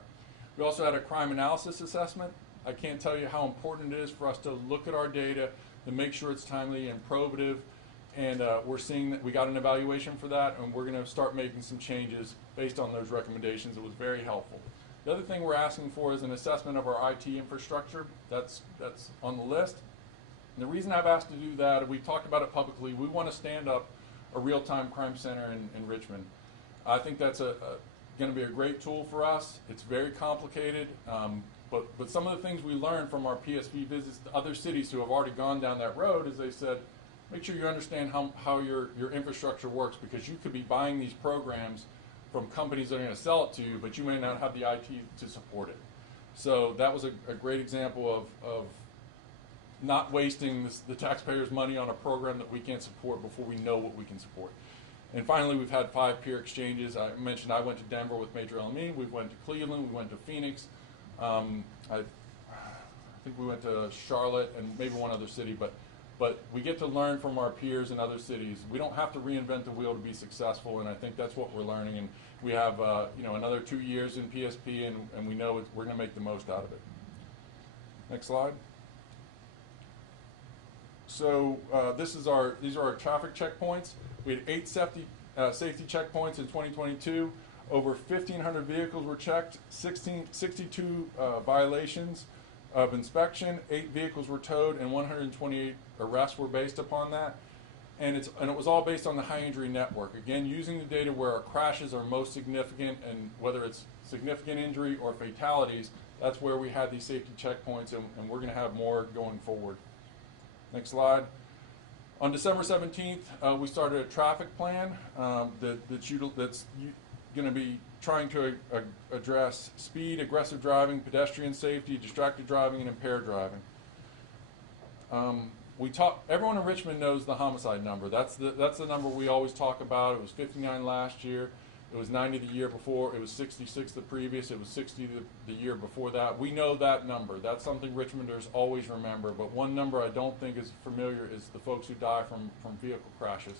We also had a crime analysis assessment. I can't tell you how important it is for us to look at our data to make sure it's timely and probative. And we're seeing that we got an evaluation for that, and we're going to start making some changes based on those recommendations. It was very helpful. The other thing we're asking for is an assessment of our IT infrastructure. That's on the list. And the reason I've asked to do that, and we talked about it publicly, we want to stand up a real-time crime center in Richmond. I think that's going to be a great tool for us. It's very complicated, but some of the things we learned from our PSV visits to other cities who have already gone down that road is they said, make sure you understand how your infrastructure works, because you could be buying these programs from companies that are going to sell it to you, but you may not have the IT to support it. So that was a great example of not wasting the taxpayers' money on a program that we can't support before we know what we can support. And finally, we've had 5 peer exchanges. I mentioned I went to Denver with Major LME. We went to Cleveland. We went to Phoenix. I think we went to Charlotte and maybe one other city, but but we get to learn from our peers in other cities. We don't have to reinvent the wheel to be successful, and I think that's what we're learning. And we have another 2 years in PSP, and we know we're going to make the most out of it. Next slide. So these are our traffic checkpoints. We had 8 safety checkpoints in 2022. Over 1,500 vehicles were checked, 62 violations of inspection, 8 vehicles were towed, and 128 arrests were based upon that. And it was all based on the high injury network. Again, using the data where our crashes are most significant, and whether it's significant injury or fatalities, that's where we had these safety checkpoints, and we're going to have more going forward. Next slide. On December 17th, we started a traffic plan that's going to be trying to address speed, aggressive driving, pedestrian safety, distracted driving, and impaired driving. Everyone in Richmond knows the homicide number. That's the number we always talk about. It was 59 last year. It was 90 the year before. It was 66 the previous. It was 60 the year before that. We know that number. That's something Richmonders always remember. But one number I don't think is familiar is the folks who die from vehicle crashes.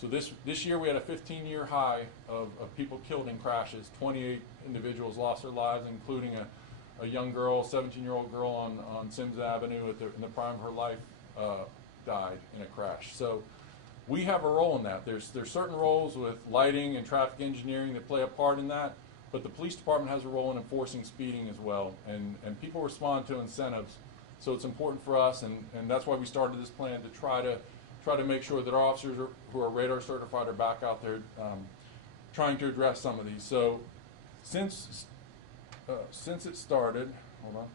So this year we had a 15-year high of people killed in crashes. 28 individuals lost their lives, including a young girl, 17-year-old girl on Sims Avenue in the prime of her life, died in a crash. So we have a role in that. There's certain roles with lighting and traffic engineering that play a part in that, but the police department has a role in enforcing speeding as well, and people respond to incentives. So it's important for us, and that's why we started this plan, to try to make sure that our officers who are radar certified are back out there trying to address some of these. So since it started, hold on,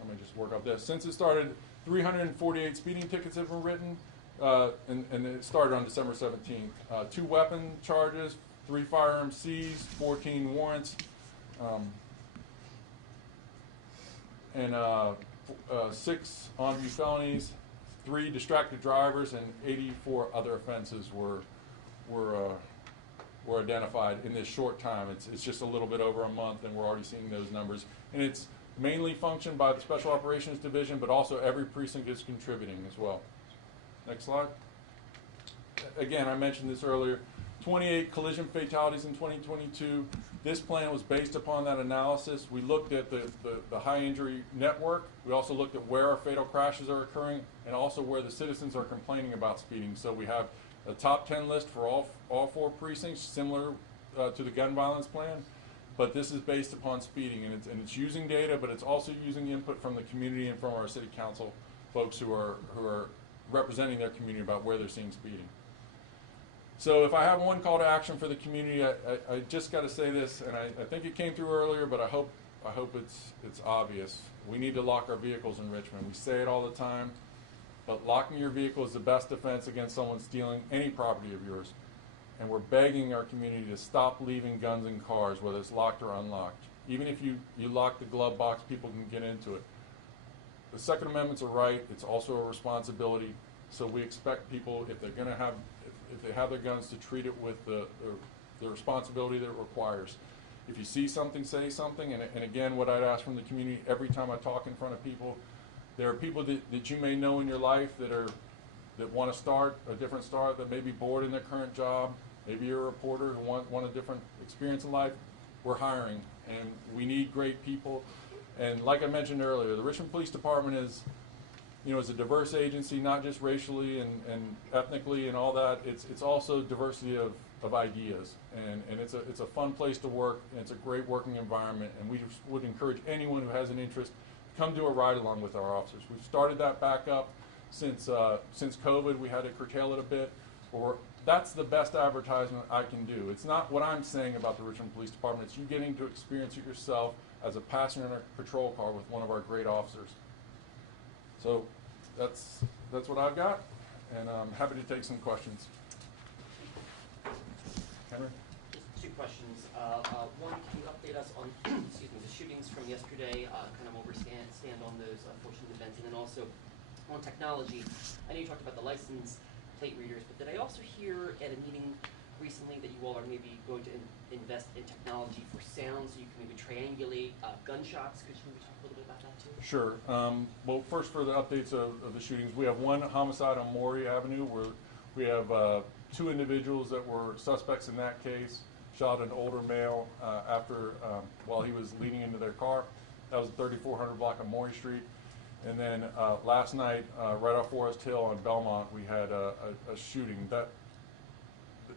let me just work up this. Since it started, 348 speeding tickets have been written, and it started on December 17th. 2 weapon charges, 3 firearms seized, 14 warrants, and 6 on-view felonies, 3 distracted drivers, and 84 other offenses were identified in this short time. It's just a little bit over a month, and we're already seeing those numbers. And it's mainly functioned by the Special Operations Division, but also every precinct is contributing as well. Next slide. Again, I mentioned this earlier, 28 collision fatalities in 2022. This plan was based upon that analysis. We looked at the high injury network. We also looked at where our fatal crashes are occurring, and also where the citizens are complaining about speeding. So we have a top 10 list for all 4 precincts, similar to the gun violence plan. But this is based upon speeding, and it's using data, but it's also using input from the community and from our city council folks who are representing their community about where they're seeing speeding. So if I have one call to action for the community, I just got to say this, and I think it came through earlier, but I hope it's obvious. We need to lock our vehicles in Richmond. We say it all the time, but locking your vehicle is the best defense against someone stealing any property of yours. And we're begging our community to stop leaving guns in cars, whether it's locked or unlocked. Even if you lock the glove box, people can get into it. The Second Amendment's a right. It's also a responsibility. So we expect people, if they have their guns, to treat it with the responsibility that it requires. If you see something, say something. And again, what I'd ask from the community every time I talk in front of people, there are people that you may know in your life that want to start a different start, that may be bored in their current job. Maybe you're a reporter who want a different experience in life. We're hiring, and we need great people. And like I mentioned earlier, the Richmond Police Department is a diverse agency, not just racially and ethnically and all that. It's also diversity of ideas, and it's a fun place to work, and it's a great working environment. And we would encourage anyone who has an interest to come do a ride along with our officers. We've started that back up. Since COVID, we had to curtail it a bit. That's the best advertisement I can do. It's not what I'm saying about the Richmond Police Department. It's you getting to experience it yourself as a passenger in a patrol car with one of our great officers. So that's what I've got, and I'm happy to take some questions. Henry? Just 2 questions. One, can you update us on excuse me, the shootings from yesterday, kind of stand on those unfortunate events, and then also on technology. I know you talked about the license plate readers, but did I also hear at a meeting recently that you all are maybe going to invest in technology for sound, so you can maybe triangulate gunshots. Could you maybe talk a little bit about that too? Sure. Well, first for the updates of the shootings, we have one homicide on Maury Avenue where we have 2 individuals that were suspects in that case, shot an older male while he was leaning into their car. That was 3400 block of Maury Street. And then last night, right off Forest Hill on Belmont, we had a shooting.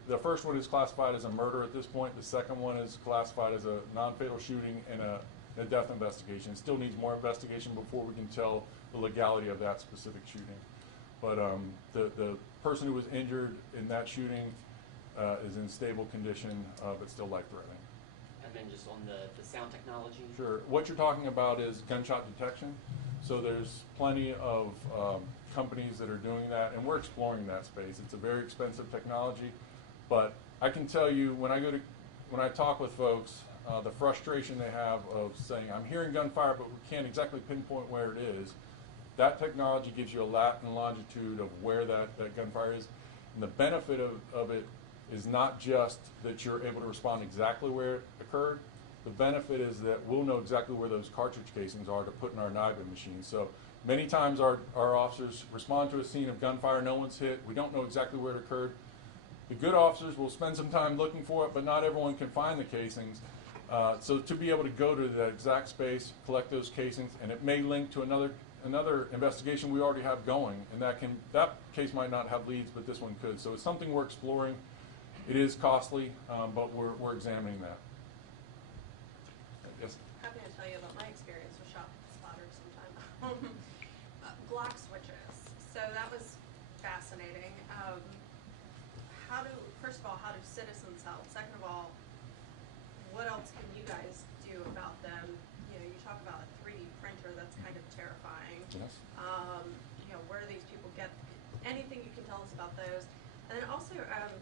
The first one is classified as a murder at this point. The second one is classified as a non-fatal shooting and a death investigation. It still needs more investigation before we can tell the legality of that specific shooting. But the person who was injured in that shooting is in stable condition, but still life-threatening. And then just on the sound technology? Sure. What you're talking about is gunshot detection. So there's plenty of companies that are doing that, and we're exploring that space. It's a very expensive technology, but I can tell you when I talk with folks, the frustration they have of saying, I'm hearing gunfire, but we can't exactly pinpoint where it is. That technology gives you a lat and longitude of where that gunfire is. And the benefit of it is not just that you're able to respond exactly where it occurred. The benefit is that we'll know exactly where those cartridge casings are to put in our NIBIN machine. So many times our officers respond to a scene of gunfire, no one's hit, we don't know exactly where it occurred. The good officers will spend some time looking for it, but not everyone can find the casings. So to be able to go to that exact space, collect those casings, and it may link to another investigation we already have going, and that case might not have leads, but this one could. So it's something we're exploring. It is costly, but we're examining that. Yes. Happy to tell you about my experience with shot spotters sometime. Glock switches. So that was fascinating. First of all, how do citizens help? Second of all, what else can you guys do about them? You know, you talk about a 3D printer, that's kind of terrifying. Yes. You know, where do these people get? Anything you can tell us about those? And then also,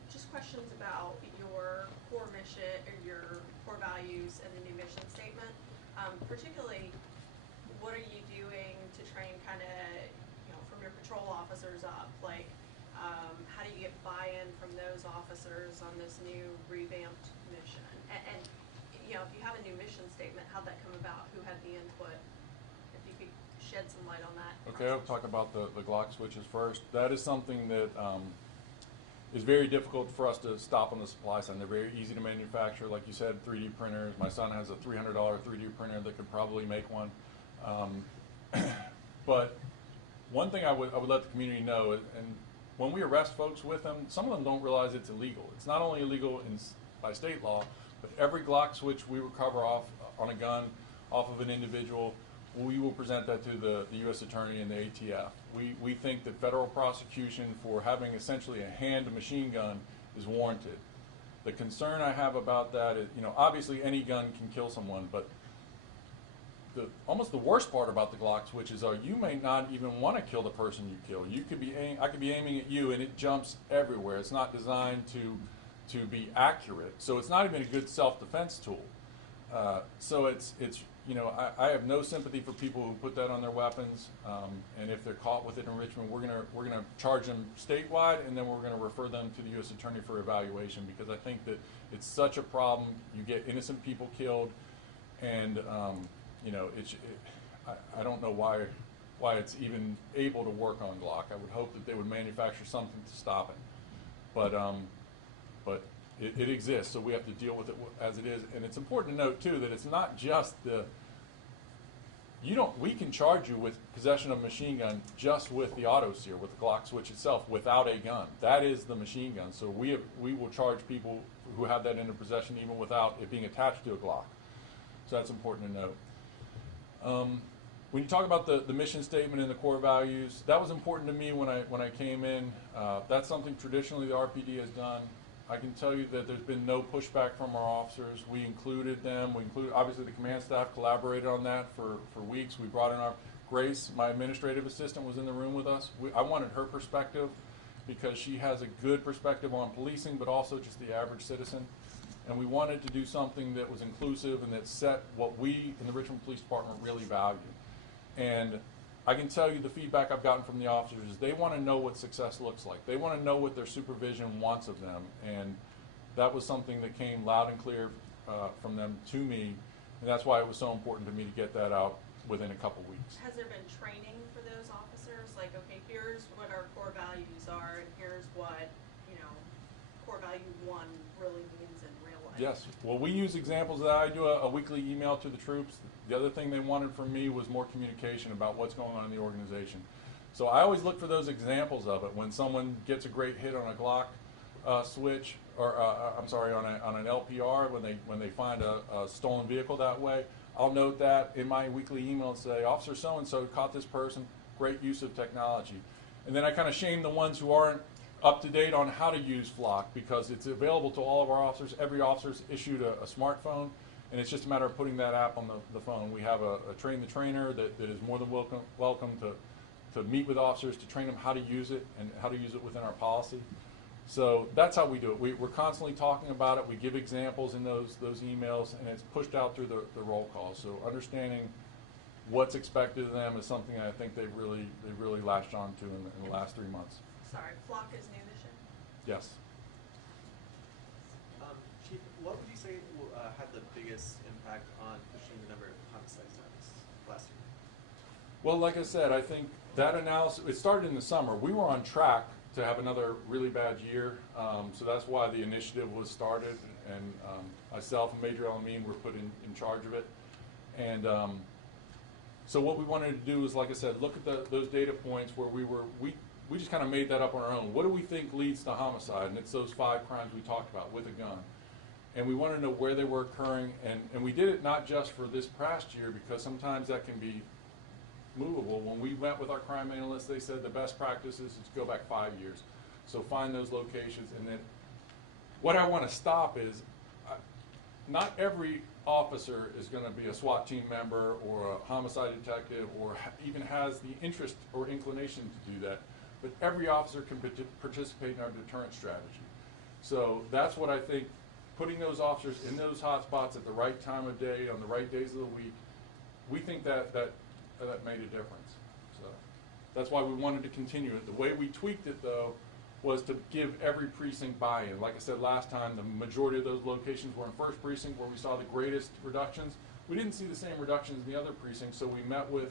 just questions about your core mission or your core values and the new mission statement. Particularly, what are you doing to train kind of, you know, from your patrol officers up? Like, how do you get buy-in from those officers on this new revamped mission? And you know, if you have a new mission statement, how'd that come about? Who had the input? If you could shed some light on that. Okay, I'll talk about the Glock switches first. That is something that is very difficult for us to stop on the supply side. They're very easy to manufacture. Like you said, 3D printers. My son has a $300 3D printer that could probably make one. But one thing I would let the community know, and when we arrest folks with them, some of them don't realize it's illegal. It's not only illegal by state law, but every Glock switch we recover on a gun off of an individual, we will present that to the U.S. Attorney and the ATF. We think that federal prosecution for having essentially a hand machine gun is warranted. The concern I have about that is, you know, obviously any gun can kill someone, but almost the worst part about the Glock switches are you may not even want to kill the person you kill. I could be aiming at you and it jumps everywhere. It's not designed to be accurate, so it's not even a good self-defense tool. So it's you know, I have no sympathy for people who put that on their weapons, and if they're caught with it in Richmond, we're gonna charge them statewide, and then we're gonna refer them to the U.S. Attorney for evaluation, because I think that it's such a problem. You get innocent people killed, and you know, I don't know why it's even able to work on Glock. I would hope that they would manufacture something to stop it, but it exists, so we have to deal with it as it is. And it's important to note too that it's not just we can charge you with possession of a machine gun just with the auto sear, with the Glock switch itself, without a gun. That is the machine gun. So we will charge people who have that in their possession even without it being attached to a Glock. So that's important to note. When you talk about the mission statement and the core values, that was important to me when I came in. That's something traditionally the RPD has done. I can tell you that there's been no pushback from our officers. We included them. Obviously the command staff collaborated on that for weeks. We brought in our Grace, my administrative assistant, was in the room with us. I wanted her perspective because she has a good perspective on policing, but also just the average citizen. And we wanted to do something that was inclusive and that set what we in the Richmond Police Department really value. And I can tell you the feedback I've gotten from the officers is they want to know what success looks like. They want to know what their supervision wants of them. And That was something that came loud and clear from them to me, and that's why it was so important to me to get that out within a couple weeks. Has there been training for those officers? Like, okay, here's what our core values are, and here's what, you know, core value 1 really means in real life? Yes. Well, we use examples of that. I do a weekly email to the troops. The other thing they wanted from me was more communication about what's going on in the organization. So I always look for those examples of it. When someone gets a great hit on a Glock switch, or I'm sorry, on an LPR, when they find a stolen vehicle that way, I'll note that in my weekly email and say, Officer so-and-so caught this person, great use of technology. And then I kind of shame the ones who aren't up to date on how to use Flock, because it's available to all of our officers. Every officer's issued a smartphone, and it's just a matter of putting that app on the phone. We have a train the trainer that is more than welcome to meet with officers to train them how to use it and how to use it within our policy. So that's how we do it. We're constantly talking about it. We give examples in those emails, and it's pushed out through the roll call. So understanding what's expected of them is something I think they've really latched on to in the last 3 months. Sorry, Flock is new this year? Yes. Chief, what would you say had the biggest impact on pushing the number of homicides down last year? Well, like I said, I think that analysis, it started in the summer. We were on track to have another really bad year, so that's why the initiative was started, and myself and Major Alameen were put in charge of it. And so what we wanted to do is, like I said, look at those data points where we just kind of made that up on our own. What do we think leads to homicide? And it's those 5 crimes we talked about with a gun. And we wanted to know where they were occurring, and we did it not just for this past year, because sometimes that can be movable. When we went with our crime analysts, they said the best practice is to go back 5 years. So find those locations, and then what I want to stop is not every officer is going to be a SWAT team member or a homicide detective or even has the interest or inclination to do that, but every officer can participate in our deterrent strategy. So that's what I think, putting those officers in those hot spots at the right time of day, on the right days of the week, we think that made a difference. So that's why we wanted to continue it. The way we tweaked it, though, was to give every precinct buy-in. Like I said last time, the majority of those locations were in first precinct where we saw the greatest reductions. We didn't see the same reductions in the other precincts, so we met with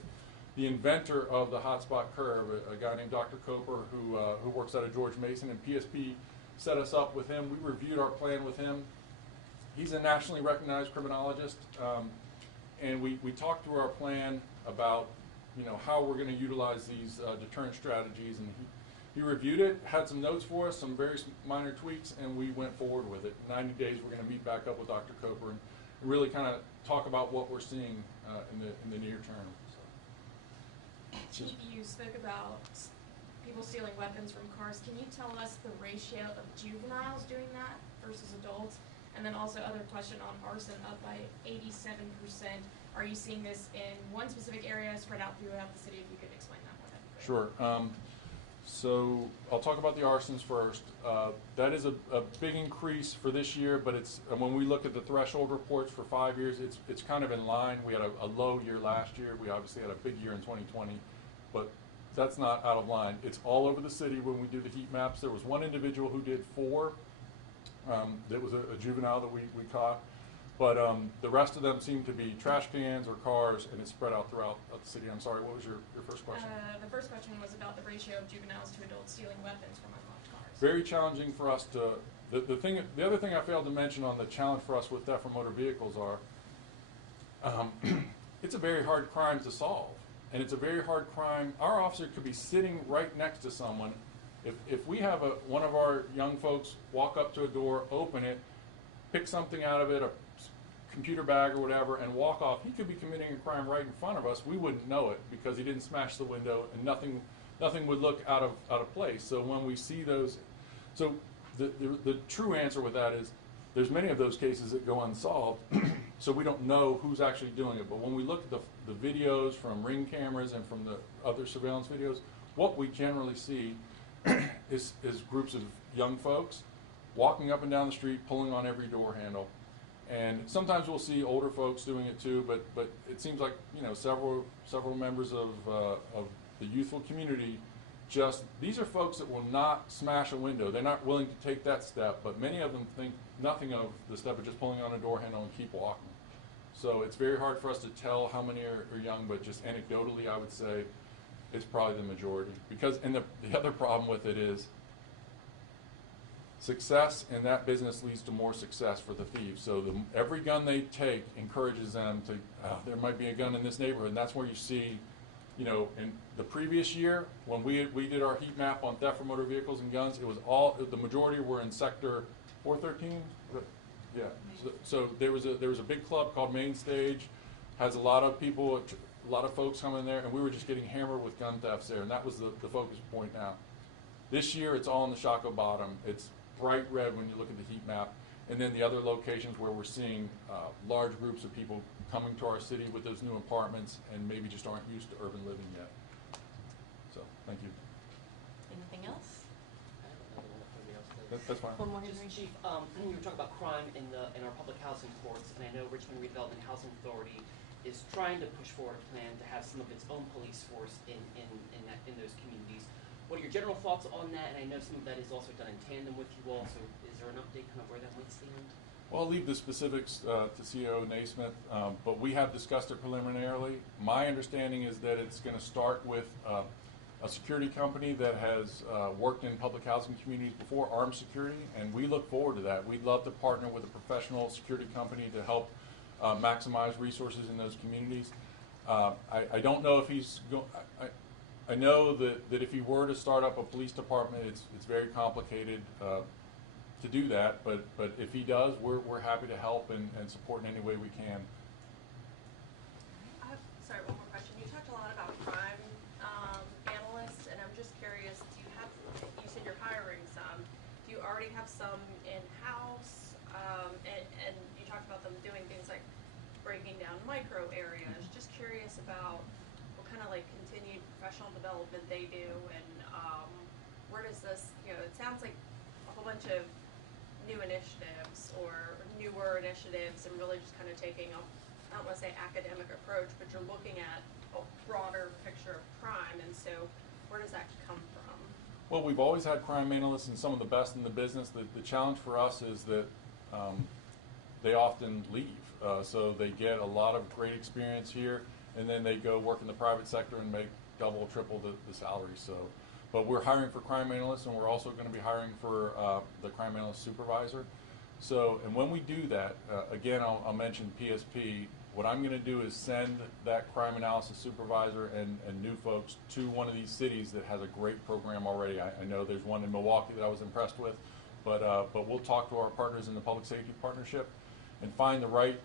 the inventor of the hotspot curve, a guy named Dr. Coper, who works out of George Mason, and PSP set us up with him. We reviewed our plan with him. He's a nationally recognized criminologist, and we talked through our plan about, you know, how we're going to utilize these deterrent strategies, and he reviewed it, had some notes for us, some very minor tweaks, and we went forward with it. In 90 days, we're going to meet back up with Dr. Coper and really kind of talk about what we're seeing in the near term. So. Chief, you spoke about people stealing weapons from cars. Can you tell us the ratio of juveniles doing that versus adults? And then also, other question on arson, up by 87%. Are you seeing this in one specific area, spread out throughout the city? If you could explain that more, that'd be great. Sure. So I'll talk about the arsons first. That is a big increase for this year, but it's when we look at the threshold reports for 5 years, it's kind of in line. We had a low year last year. We obviously had a big year in 2020, but that's not out of line. It's all over the city when we do the heat maps. There was one individual who did 4. That was a juvenile that we caught. But the rest of them seem to be trash cans or cars, and it's spread out throughout the city. I'm sorry, what was your first question? The first question was about the ratio of juveniles to adults stealing weapons from unlocked cars. Very challenging for us to. The other thing I failed to mention on the challenge for us with theft from motor vehicles are, it's a very hard crime to solve, and it's a very hard crime. Our officer could be sitting right next to someone. If we have one of our young folks walk up to a door, open it, pick something out of it, a computer bag or whatever, and walk off, he could be committing a crime right in front of us. We wouldn't know it because he didn't smash the window, and nothing would look out of place. So when we see those, so the true answer with that is there's many of those cases that go unsolved, so we don't know who's actually doing it. But when we look at the videos from Ring cameras and from the other surveillance videos, what we generally see is groups of young folks walking up and down the street, pulling on every door handle. And sometimes we'll see older folks doing it too, but it seems like, you know, several members of the youthful community these are folks that will not smash a window. They're not willing to take that step, but many of them think nothing of the step of just pulling on a door handle and keep walking. So it's very hard for us to tell how many are young, but just anecdotally, I would say it's probably the majority. Because, and the other problem with it is success in that business leads to more success for the thieves. So every gun they take encourages them to, there might be a gun in this neighborhood, and that's where you see, you know, in the previous year, when we did our heat map on theft for motor vehicles and guns, it was the majority were in sector 413. Yeah. So there was a big club called Main Stage, has a lot of people, a lot of folks coming there, and we were just getting hammered with gun thefts there, and that was the focus point now. This year, it's all in the Shaka Bottom. It's bright red when you look at the heat map, and then the other locations where we're seeing large groups of people coming to our city with those new apartments and maybe just aren't used to urban living yet. So, thank you. Anything else? I have another one if nobody else does. That's fine. One more, Just Henry? Chief, you were talking about crime in our public housing courts, and I know Richmond Redevelopment Housing Authority is trying to push forward a plan to have some of its own police force in those communities. What are your general thoughts on that? And I know some of that is also done in tandem with you all, so is there an update kind of where that might stand? Well, I'll leave the specifics to CEO Naismith, but we have discussed it preliminarily. My understanding is that it's going to start with a security company that has worked in public housing communities before, Armed Security, and we look forward to that. We'd love to partner with a professional security company to help maximize resources in those communities. I don't know if he's going. I know that if he were to start up a police department, it's very complicated to do that. But if he does, we're happy to help and support in any way we can. I have, sorry, one more question. You talked a lot about crime analysts, and I'm just curious, you said you're hiring some. Do you already have some in-house? And you talked about them doing things like breaking down micro areas. Just curious about what kind of like continued professional development they do, and where does this, you know, it sounds like a whole bunch of new initiatives or newer initiatives and really just kind of taking a, I don't want to say academic approach, but you're looking at a broader picture of crime, and so where does that come from? Well, we've always had crime analysts and some of the best in the business. The challenge for us is that they often leave. So they get a lot of great experience here, and then they go work in the private sector and make double, triple the salary. So, but we're hiring for crime analysts, and we're also going to be hiring for the crime analyst supervisor. So, and when we do that, again, I'll mention PSP. What I'm going to do is send that crime analysis supervisor and new folks to one of these cities that has a great program already. I know there's one in Milwaukee that I was impressed with, but we'll talk to our partners in the public safety partnership and find the right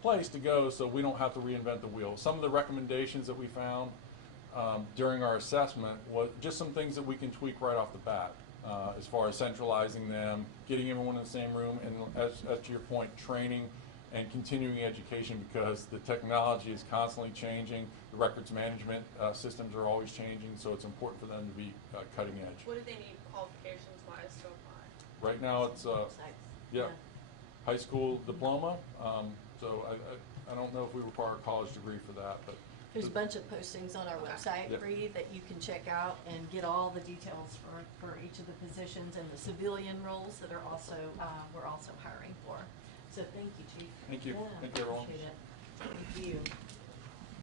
place to go so we don't have to reinvent the wheel. Some of the recommendations that we found during our assessment was just some things that we can tweak right off the bat, as far as centralizing them, getting everyone in the same room, and as to your point, training and continuing education, because the technology is constantly changing. The records management systems are always changing, so it's important for them to be cutting edge. What do they need qualifications-wise to apply? Right now it's high school diploma, so I don't know if we require a college degree for that, but There's a bunch of postings on our Okay. website, Yep. Bree, that you can check out and get all the details for each of the positions and the civilian roles that are also, we're also hiring for. So thank you, Chief. Thank you. Yeah, Thank you, everyone. appreciate it. Thank you.